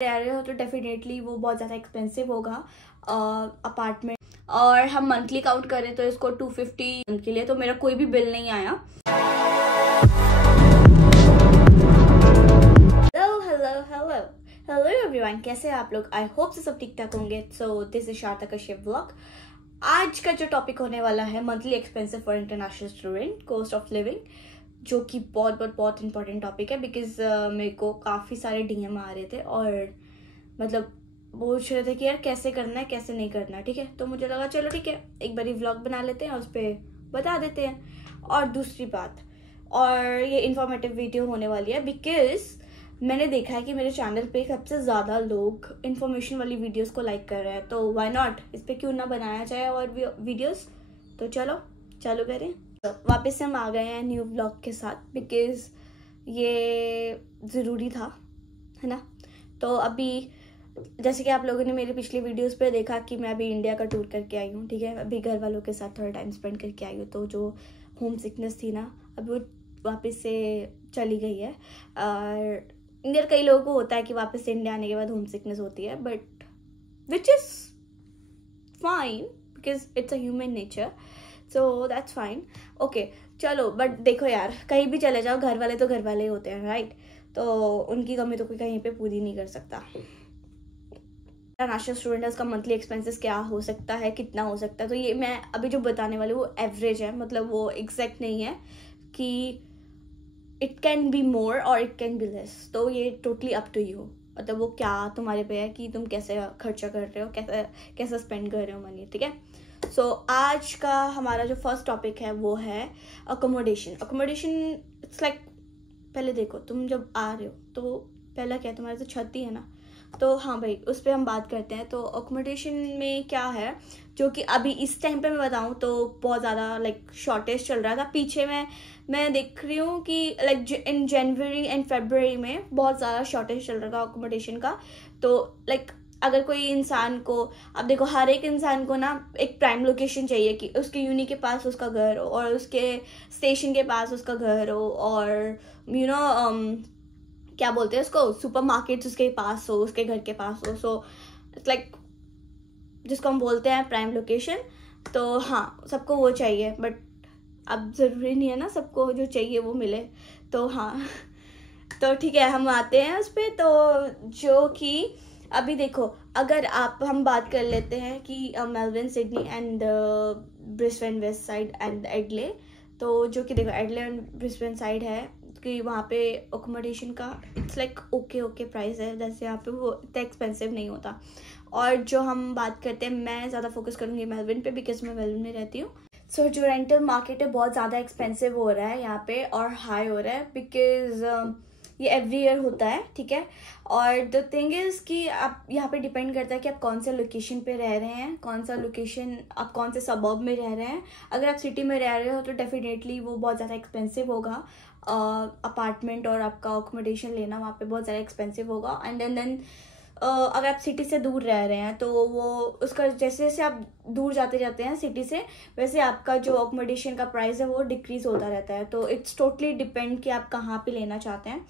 रह रहे हो तो डेफिनेटली वो बहुत ज़्यादा एक्सपेंसिव होगा अपार्टमेंट। और हम मंथली काउंट करें तो इसको 250 मंथ के लिए, तो मेरा कोई भी बिल नहीं आया। हेलो एवरीवन, कैसे हैं आप लोग? आई होप से सब ठीक ठाक होंगे। So this is Sharda Kashyap vlog. आज का जो टॉपिक होने वाला है monthly expensive for international student, cost of living, जो कि बहुत इंपॉर्टेंट टॉपिक है। बिकॉज मेरे को काफ़ी सारे डीएम आ रहे थे और मतलब पूछ रहे थे कि यार कैसे करना है कैसे नहीं करना है, ठीक है। तो मुझे लगा चलो ठीक है, एक बारी व्लॉग बना लेते हैं और उस पर बता देते हैं। और दूसरी बात, और ये इन्फॉर्मेटिव वीडियो होने वाली है बिकॉज मैंने देखा है कि मेरे चैनल पे सबसे ज़्यादा लोग इन्फॉर्मेशन वाली वीडियोस को लाइक कर रहे हैं, तो व्हाई नॉट इस पर क्यों ना बनाया जाए और वीडियोस। तो चलो चालू करें। तो वापस से हम आ गए हैं न्यू व्लॉग के साथ बिकॉज ये ज़रूरी था, है ना। तो अभी जैसे कि आप लोगों ने मेरे पिछली वीडियोस पे देखा कि मैं अभी इंडिया का टूर करके आई हूँ, ठीक है। अभी घर वालों के साथ थोड़ा टाइम स्पेंड करके आई हूँ, तो जो होम सिकनेस थी ना अभी वो वापस से चली गई है। और इंडिया कई लोगों को होता है कि वापस से इंडिया आने के बाद होम सिकनेस होती है, but which is fine because it's a human nature, so that's fine, okay. चलो बट देखो यार, कहीं भी चले जाओ घर वाले तो घर वाले ही होते हैं, राइट। तो उनकी कमी तो कोई कहीं पे पूरी नहीं कर सकता। इंटरनेशनल स्टूडेंट का मंथली एक्सपेंसेस क्या हो सकता है, कितना हो सकता है, तो ये मैं अभी जो बताने वाली हूँ वो एवरेज है, मतलब वो एग्जैक्ट नहीं है कि इट कैन बी मोर और इट कैन बी लेस। तो ये टोटली अप टू यू, मतलब वो क्या तुम्हारे पे है कि तुम कैसे खर्चा कर रहे हो, कैसे स्पेंड कर रहे हो मनी, ठीक है। सो आज का हमारा जो फर्स्ट टॉपिक है वो है अकोमोडेशन। इट्स लाइक, पहले देखो तुम जब आ रहे हो तो पहला क्या है, तुम्हारे तो छत ही है ना। तो हाँ भाई, उस पर हम बात करते हैं। तो अकोमोडेशन में क्या है, जो कि अभी इस टाइम पे मैं बताऊँ तो बहुत ज़्यादा लाइक शॉर्टेज चल रहा था। पीछे मैं देख रही हूँ कि लाइक इन जनवरी एंड फरवरी में बहुत ज़्यादा शॉर्टेज चल रहा था अकोमोडेशन का। तो लाइक अगर कोई इंसान को, अब देखो हर एक इंसान को ना एक प्राइम लोकेशन चाहिए कि उसके यूनि के पास उसका घर हो और उसके स्टेशन के पास उसका घर हो, और यू नो क्या बोलते हैं उसको, सुपरमार्केट्स उसके पास हो, उसके घर के पास हो। सो इट्स लाइक जिसको हम बोलते हैं प्राइम लोकेशन। तो हाँ, सबको वो चाहिए, बट अब ज़रूरी नहीं है ना सबको जो चाहिए वो मिले। तो हाँ तो ठीक है, हम आते हैं उस पर। तो जो कि अभी देखो, अगर हम बात कर लेते हैं कि Melbourne, Sydney and Brisbane west side and Adelaide. तो जो कि देखो एडले एंड ब्रिस्बेन साइड है कि वहाँ पे अकोमोडेशन का इट्स लाइक ओके प्राइस है, जैसे यहाँ पे वो इतना एक्सपेंसिव नहीं होता। और जो हम बात करते हैं, मैं ज़्यादा फोकस करूँगी मेलबर्न पे बिकॉज मैं मेलबर्न में रहती हूँ। सो जो रेंटल मार्केट है बहुत ज़्यादा एक्सपेंसिव हो रहा है यहाँ पे और हाई हो रहा है बिकॉज ये एवरी ईयर होता है, ठीक है। और द थिंग इज़ कि आप यहाँ पे डिपेंड करता है कि आप कौन से लोकेशन पे रह रहे हैं, कौन सा लोकेशन, आप कौन से सबर्ब में रह रहे हैं। अगर आप सिटी में रह रहे हो तो डेफिनेटली वो बहुत ज़्यादा एक्सपेंसिव होगा। अपार्टमेंट और आपका अकोमोडेशन लेना वहाँ पे बहुत ज़्यादा एक्सपेंसिव होगा। एंड देन अगर आप सिटी से दूर रह रहे हैं तो वो उसका जैसे जैसे आप दूर जाते जाते हैं सिटी से, वैसे आपका जो अकोमोडेशन का प्राइस है वो डिक्रीज होता रहता है। तो इट्स टोटली डिपेंड कि आप कहाँ पे लेना चाहते हैं।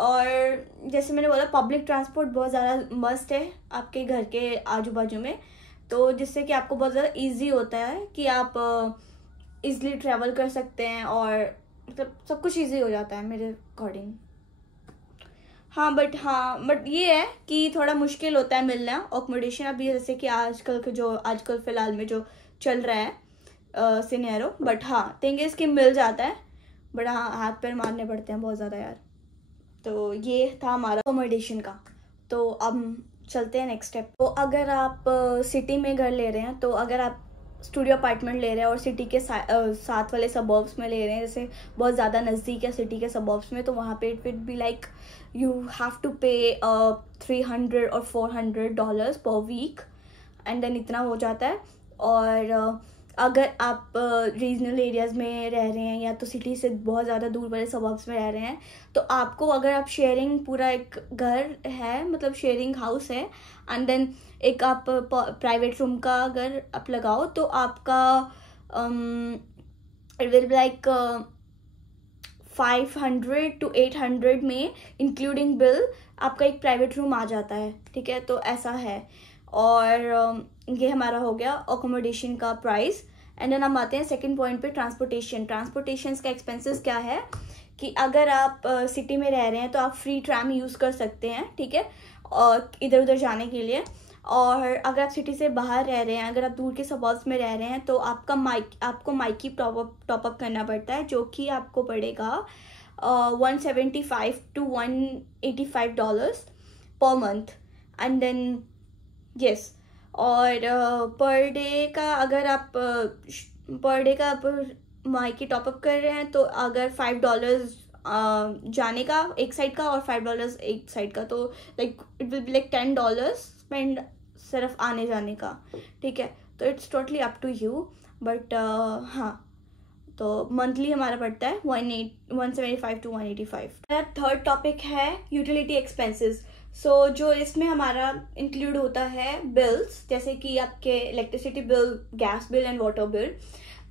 और जैसे मैंने बोला, पब्लिक ट्रांसपोर्ट बहुत ज़्यादा मस्ट है आपके घर के आजू बाजू में, तो जिससे कि आपको बहुत ज़्यादा ईजी होता है कि आप ईज़िली ट्रैवल कर सकते हैं और मतलब सब कुछ ईजी हो जाता है मेरे अकॉर्डिंग। हाँ बट ये है कि थोड़ा मुश्किल होता है मिलना अकोमोडेशन अभी, जैसे कि आजकल फ़िलहाल में जो चल रहा है सिनेरियो। बट हाँ, थिंग इज़ कि मिल जाता है, बट हाँ हाथ पैर मारने पड़ते हैं बहुत ज़्यादा यार। तो ये था हमारा अकोमोडेशन का। तो अब चलते हैं नेक्स्ट स्टेप। तो अगर आप सिटी में घर ले रहे हैं, तो अगर आप स्टूडियो अपार्टमेंट ले रहे हैं और सिटी के साथ वाले सबर्ब्स में ले रहे हैं, जैसे बहुत ज़्यादा नज़दीक है सिटी के सबर्ब्स में, तो वहाँ पे it will be like you have to pay $300 और $400 पर वीक, एंड देन इतना हो जाता है। और अगर आप रीजनल एरियाज़ में रह रहे हैं या तो सिटी से बहुत ज़्यादा दूर वाले सबर्ब्स में रह रहे हैं, तो आपको, अगर आप शेयरिंग पूरा एक घर है, मतलब शेयरिंग हाउस है, एंड देन एक आप प्राइवेट रूम का अगर आप लगाओ, तो आपका it will be like 500 to 800 में इंक्लूडिंग बिल आपका एक प्राइवेट रूम आ जाता है, ठीक है, तो ऐसा है। और ये हमारा हो गया अकोमोडेशन का प्राइस। एंड देन हम आते हैं सेकंड पॉइंट पे, ट्रांसपोर्टेशन। ट्रांसपोर्टेशन का एक्सपेंसेस क्या है कि अगर आप सिटी में रह रहे हैं तो आप फ्री ट्राम यूज़ कर सकते हैं, ठीक है, और इधर उधर जाने के लिए। और अगर आप सिटी से बाहर रह रहे हैं, अगर आप दूर के सबॉर्ब्स में रह रहे हैं, तो आपको माइकी टॉपअप करना पड़ता है, जो कि आपको पड़ेगा $175 to $185 per month. And then yes, और पर डे का अगर आप माइकी टॉपअप कर रहे हैं, तो अगर $5 जाने का एक साइड का और $5 एक साइड का, तो like it will be like $10 spend सिर्फ आने जाने का, ठीक है। तो it's totally up to you, but हाँ, तो मंथली हमारा पड़ता है 175 to 185। थर्ड टॉपिक है यूटिलिटी एक्सपेंसेस। सो जो इसमें हमारा इंक्लूड होता है बिल्स, जैसे कि आपके electricity bill, gas bill and water bill,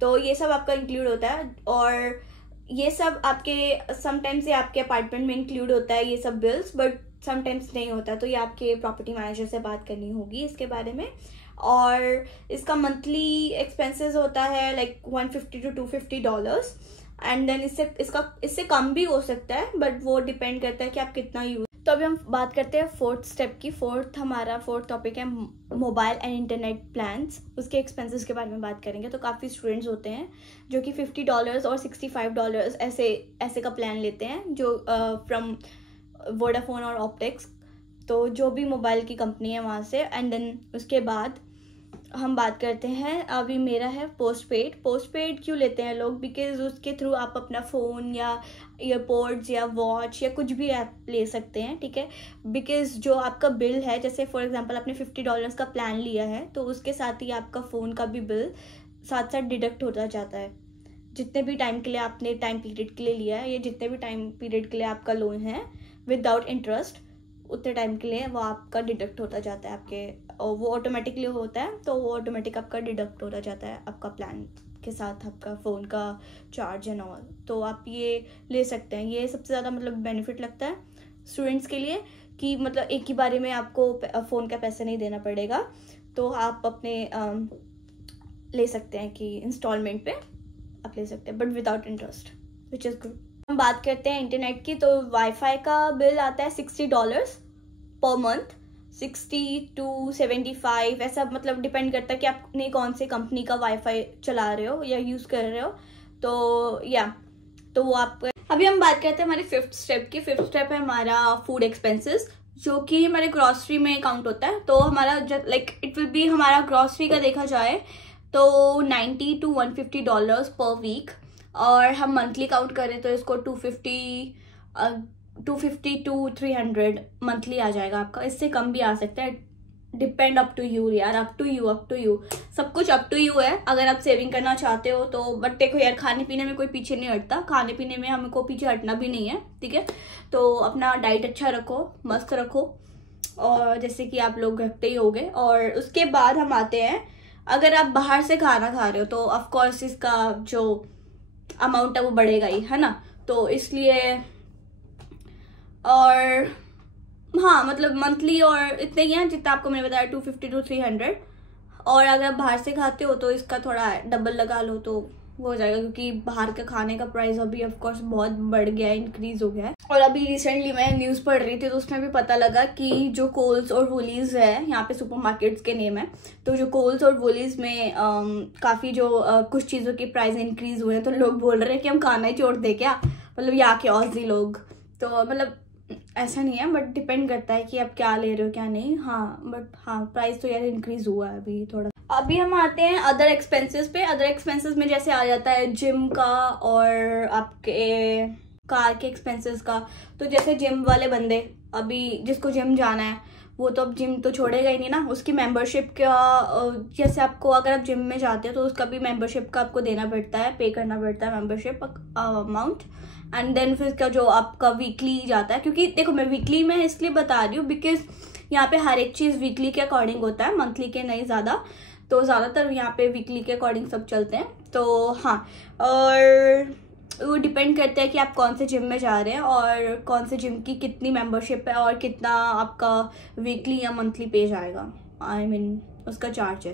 तो ये सब आपका इंक्लूड होता है। और ये सब आपके समटाइम्स ये आपके अपार्टमेंट में इंक्लूड होता है ये सब बिल्स, बट समटाइम्स नहीं होता, तो ये आपके प्रॉपर्टी मैनेजर से बात करनी होगी इसके बारे में। और इसका मंथली एक्सपेंसेस होता है लाइक $150 to $250। एंड देन इससे कम भी हो सकता है, बट वो डिपेंड करता है कि आप कितना यूज। तो अभी हम बात करते हैं फोर्थ स्टेप की। फोर्थ टॉपिक है मोबाइल एंड इंटरनेट प्लान्स। उसके एक्सपेंसेस के बारे में बात करेंगे। तो काफ़ी स्टूडेंट्स होते हैं जो कि $50 और $65 ऐसे का प्लान लेते हैं, जो फ्रॉम वोडाफोन और ऑप्टिक्स, तो जो भी मोबाइल की कंपनी है वहाँ से। एंड देन उसके बाद हम बात करते हैं, अभी मेरा है पोस्टपेड क्यों लेते हैं लोग, बिकॉज उसके थ्रू आप अपना फ़ोन या ईयरपोड्स या वॉच या कुछ भी ऐप ले सकते हैं, ठीक है। बिकॉज जो आपका बिल है, जैसे फॉर एग्जांपल आपने $50 का प्लान लिया है, तो उसके साथ ही आपका फ़ोन का भी बिल साथ साथ डिडक्ट होता जाता है। जितने भी टाइम के लिए आपने टाइम पीरियड के लिए लिया है, या जितने भी टाइम पीरियड के लिए आपका लोन है विदाउट इंटरेस्ट, उतने टाइम के लिए वो आपका डिडक्ट होता जाता है आपके, और वो ऑटोमेटिकली होता है, तो वो ऑटोमेटिक आपका डिडक्ट होता जाता है आपका प्लान के साथ आपका फ़ोन का चार्ज एंड ऑल। तो आप ये ले सकते हैं। ये सबसे ज़्यादा मतलब बेनिफिट लगता है स्टूडेंट्स के लिए, कि मतलब एक ही बारी में आपको फ़ोन का पैसा नहीं देना पड़ेगा, तो आप अपने ले सकते हैं कि इंस्टॉलमेंट पे आप ले सकते हैं, but without interest, which is good. हम बात करते हैं इंटरनेट की, तो वाईफाई का बिल आता है $60 पर मंथ, 60 to 75, ऐसा मतलब डिपेंड करता है कि आपने कौन से कंपनी का वाईफाई चला रहे हो या यूज़ कर रहे हो। तो वो आप। अभी हम बात करते हैं हमारे फिफ्थ स्टेप की। फिफ्थ स्टेप है हमारा फूड एक्सपेंसेस, जो कि हमारे ग्रॉसरी में काउंट होता है। तो हमारा लाइक इट विल बी, हमारा ग्रॉसरी का देखा जाए तो $90 to $150 पर वीक, और हम मंथली काउंट करें तो इसको 250 to 300 मंथली आ जाएगा आपका। इससे कम भी आ सकता है, डिपेंड अप टू यू यार, अप टू यू, सब कुछ अप टू यू है। अगर आप सेविंग करना चाहते हो तो, बट देखो यार, खाने पीने में कोई पीछे नहीं हटता, खाने पीने में हमको पीछे हटना भी नहीं है, ठीक है। तो अपना डाइट अच्छा रखो, मस्त रखो, और जैसे कि आप लोग रखते ही होगे। और उसके बाद हम आते हैं, अगर आप बाहर से खाना खा रहे हो तो ऑफकोर्स इसका जो अमाउंट है वो बढ़ेगा ही, है ना। तो इसलिए, और हाँ मतलब मंथली और इतने ही हैं जितना आपको मैंने बताया, 250 to 300। और अगर आप बाहर से खाते हो तो इसका थोड़ा डबल लगा लो तो वो हो जाएगा, क्योंकि बाहर के खाने का प्राइस अभी ऑफकोर्स बहुत बढ़ गया है, इंक्रीज हो गया है। और अभी रिसेंटली मैं न्यूज़ पढ़ रही थी तो उसमें भी पता लगा कि जो कोल्स और वोलीज है, यहाँ पे सुपरमार्केट्स के नेम है, तो जो कोल्स और वोलीज में काफ़ी जो कुछ चीज़ों के प्राइस इंक्रीज हुए हैं, तो लोग बोल रहे हैं कि हम खाना ही छोड़ दे क्या, मतलब यहाँ के ऑजी लोग। तो मतलब ऐसा नहीं है, बट डिपेंड करता है कि आप क्या ले रहे हो क्या नहीं। हाँ बट हाँ, प्राइस तो यार इंक्रीज हुआ है अभी थोड़ा। अभी हम आते हैं अदर एक्सपेंसेस पे। अदर एक्सपेंसेस में जैसे आ जाता है जिम का और आपके कार के एक्सपेंसेस का। तो जैसे जिम वाले बंदे, अभी जिसको जिम जाना है वो तो अब जिम तो छोड़ेगा ही नहीं ना, उसकी मेंबरशिप का, जैसे आपको अगर आप जिम में जाते हो तो उसका भी मेंबरशिप का आपको देना पड़ता है, पे करना पड़ता है मेंबरशिप अमाउंट। एंड देन फिर इसका जो आपका वीकली जाता है, क्योंकि देखो मैं वीकली में इसलिए बता रही हूँ बिकॉज यहाँ पे हर एक चीज़ वीकली के अकॉर्डिंग होता है, मंथली के नहीं ज़्यादा, तो ज़्यादातर यहाँ पे वीकली के अकॉर्डिंग सब चलते हैं। तो हाँ, और वो डिपेंड करता है कि आप कौन से जिम में जा रहे हैं और कौन से जिम की कितनी मेंबरशिप है और कितना आपका वीकली या मंथली पे जाएगा, आई मीन उसका चार्ज है।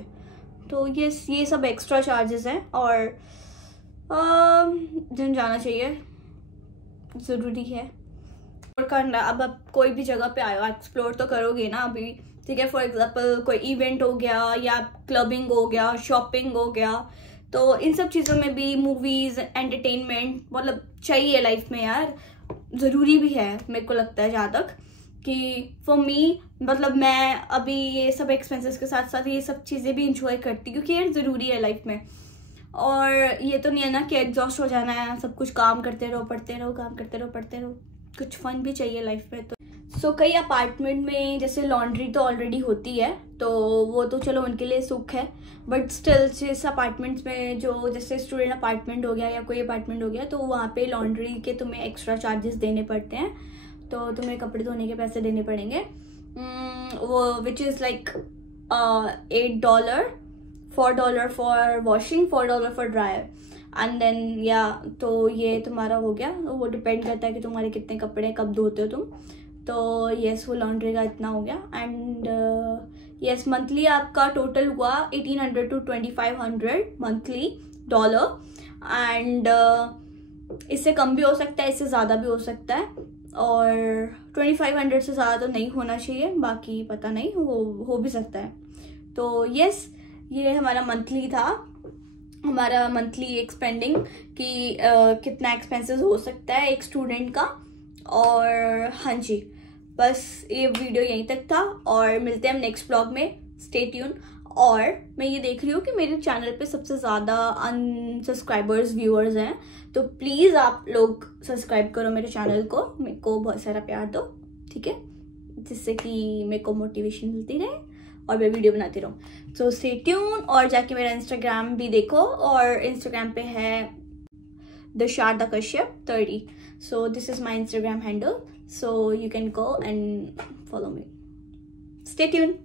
तो ये सब एक्स्ट्रा चार्जेस हैं और जिम जाना चाहिए, ज़रूरी है। और करना, अब आप कोई भी जगह पे आए हो एक्सप्लोर तो करोगे ना अभी, ठीक है। फॉर एग्जांपल कोई इवेंट हो गया या क्लबिंग हो गया, शॉपिंग हो गया, तो इन सब चीज़ों में भी मूवीज़, एंटरटेनमेंट मतलब चाहिए लाइफ में यार, ज़रूरी भी है मेरे को लगता है जहाँ तक कि फॉर मी, मतलब मैं अभी ये सब एक्सपेंसेस के साथ साथ ये सब चीज़ें भी इंजॉय करती हूँ क्योंकि यार ज़रूरी है लाइफ में। और ये तो नहीं है ना कि एग्जॉस्ट हो जाना है, सब कुछ काम करते रहो, पढ़ते रहो, काम करते रहो, पढ़ते रहो, कुछ फन भी चाहिए लाइफ में। तो कई अपार्टमेंट में जैसे लॉन्ड्री तो ऑलरेडी होती है, तो वो तो चलो उनके लिए सुख है, बट स्टिल जिस अपार्टमेंट्स में जो जैसे स्टूडेंट अपार्टमेंट हो गया या कोई अपार्टमेंट हो गया, तो वहाँ पे लॉन्ड्री के तुम्हें एक्स्ट्रा चार्जेस देने पड़ते हैं, तो तुम्हें कपड़े धोने के पैसे देने पड़ेंगे, वो which is like $8, $4 for washing, $4 for dryer and then yeah, तो ये तुम्हारा हो गया। वो डिपेंड करता है कि तुम्हारे कितने कपड़े कब धोते हो तुम। तो यस, वो लॉन्ड्री का इतना हो गया। एंड यस, मंथली आपका टोटल हुआ 1800 to 2500 मंथली डॉलर। एंड इससे कम भी हो सकता है, इससे ज़्यादा भी हो सकता है, और 2500 से ज़्यादा तो नहीं होना चाहिए, बाकी पता नहीं, हो भी सकता है। तो यस, ये हमारा मंथली था, हमारा मंथली एक्सपेंडिंग कि कितना एक्सपेंसेस हो सकता है एक स्टूडेंट का। और हाँ जी, बस ये वीडियो यहीं तक था और मिलते हैं हम नेक्स्ट ब्लॉग में, स्टे ट्यून। और मैं ये देख रही हूँ कि मेरे चैनल पे सबसे ज़्यादा अनसब्सक्राइबर्स व्यूअर्स हैं, तो प्लीज़ आप लोग सब्सक्राइब करो मेरे चैनल को, मेरे को बहुत सारा प्यार दो, ठीक है, जिससे कि मेरे को मोटिवेशन मिलती रहे और मैं वीडियो बनाती रहूँ। सो स्टे ट्यून, और जाके मेरा इंस्टाग्राम भी देखो, और इंस्टाग्राम पे है Dasharda Kashyap 30. So this is my Instagram handle, so you can go and follow me. Stay tuned.